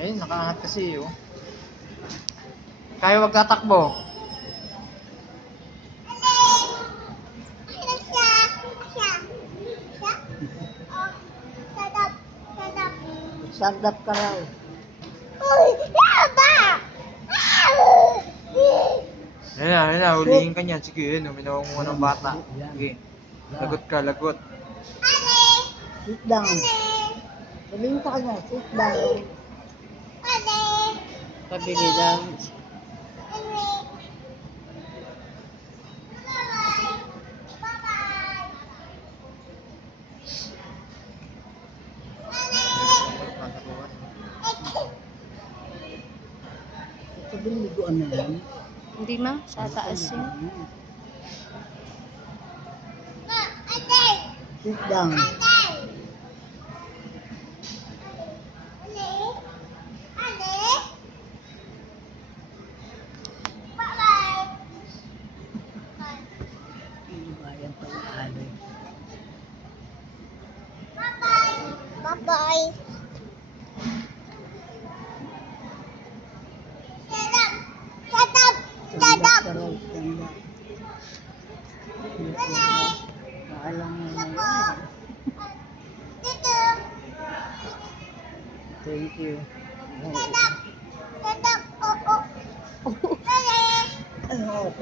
Ayun, nakaangat kasi oh. Kaya wag tatakbo. Sandap ka raw. Ayun na, hulihin ka niyan. Sige, yun, may nakunguha ng bata. Sige, lagot ka, lagot. Sit down. Sabihin ka kanya, sit down. Pabili lang. Sabihin, liguan na yan. Hindi ma, sa taas yun. Sit down. Bayan pa yung alay. Bye-bye. Sandap ka raw, sandap. Alam mo na yan. Thank you. Ano?